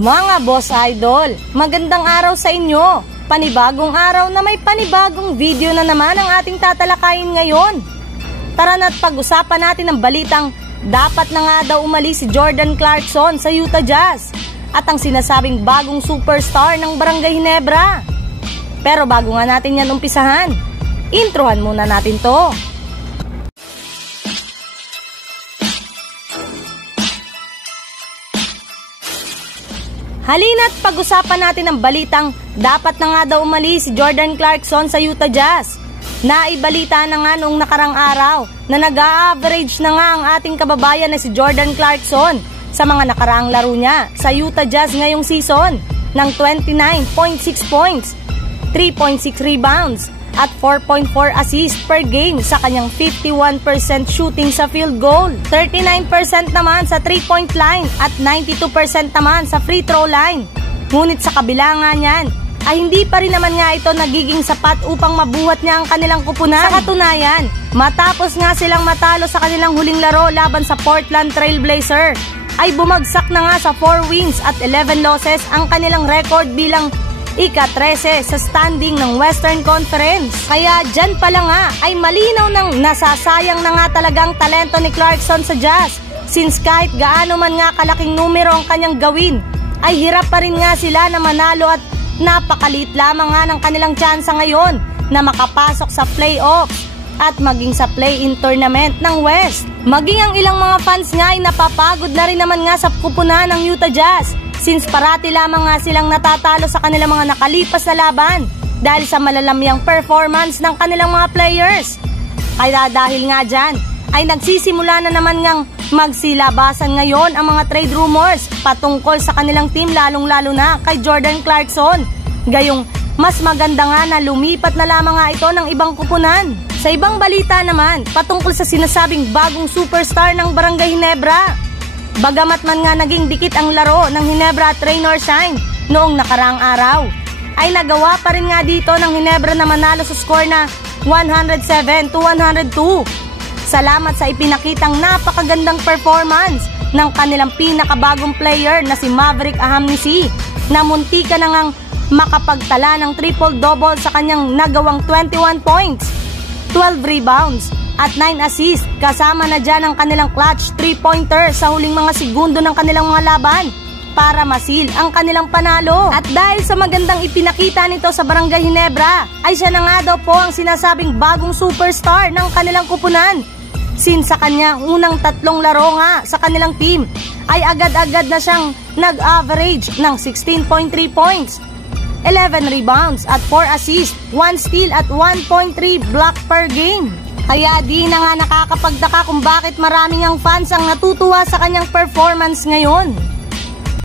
Mga boss idol, magandang araw sa inyo. Panibagong araw na may panibagong video na naman ang ating tatalakayin ngayon. Tara na't pag-usapan natin ang balitang dapat na nga daw umalis si Jordan Clarkson sa Utah Jazz at ang sinasabing bagong superstar ng Barangay Ginebra. Pero bago nga natin yan umpisahan, introhan muna natin to. Halina't pag-usapan natin ang balitang dapat na nga daw umalis si Jordan Clarkson sa Utah Jazz. Naibalita na nga noong nakarang araw na nag-a-average na nga ang ating kababayan na si Jordan Clarkson sa mga nakaraang laro niya sa Utah Jazz ngayong season ng 29.6 points, 3.6 rebounds at 4.4 assists per game sa kanyang 51% shooting sa field goal, 39% naman sa 3-point line at 92% naman sa free throw line. Ngunit sa kabila nga niyan, ay hindi pa rin naman nga ito nagiging sapat upang mabuhat niya ang kanilang kupunan. Sa katunayan, matapos nga silang matalo sa kanilang huling laro laban sa Portland Trail Blazer, ay bumagsak na nga sa 4 wins at 11 losses ang kanilang record bilang ika-13 sa standing ng Western Conference. Kaya dyan pala nga ay malinaw nang nasasayang na nga talagang talento ni Clarkson sa Jazz, since kahit gaano man nga kalaking numero ang kanyang gawin, ay hirap pa rin nga sila na manalo at napakaliit lamang nga ng kanilang tsansa ngayon na makapasok sa playoffs at maging sa play-in tournament ng West. Maging ang ilang mga fans nga ay napapagod na rin naman nga sa kupunan ng Utah Jazz, since parati lamang nga silang natatalo sa kanilang mga nakalipas na laban dahil sa malalamyang performance ng kanilang mga players. Kaya dahil nga dyan, ay nagsisimula na naman ngang magsilabasan ngayon ang mga trade rumors patungkol sa kanilang team, lalong-lalo na kay Jordan Clarkson. Gayong mas maganda nga na lumipat na lamang nga ito ng ibang kupunan. Sa ibang balita naman, patungkol sa sinasabing bagong superstar ng Barangay Ginebra. Bagamat man nga naging dikit ang laro ng Ginebra at Rain or Shine noong nakaraang araw, ay nagawa pa rin nga dito ng Ginebra na manalo sa score na 107-102. Salamat sa ipinakitang napakagandang performance ng kanilang pinakabagong player na si Maverick Ahamnisi, na muntika na ngang makapagtala ng triple-double sa kanyang nagawang 21 points, 12 rebounds at 9 assists, kasama na dyan ang kanilang clutch 3-pointer sa huling mga segundo ng kanilang mga laban para masil ang kanilang panalo. At dahil sa magandang ipinakita nito sa Barangay Ginebra, ay siya na nga daw po ang sinasabing bagong superstar ng kanilang kupunan, since sa kanyang unang 3 laro nga sa kanilang team ay agad-agad na siyang nag-average ng 16.3 points, 11 rebounds at 4 assists, 1 steal at 1.3 block per game. Kaya di na nga nakakapagtaka kung bakit maraming ang fans ang natutuwa sa kanyang performance ngayon.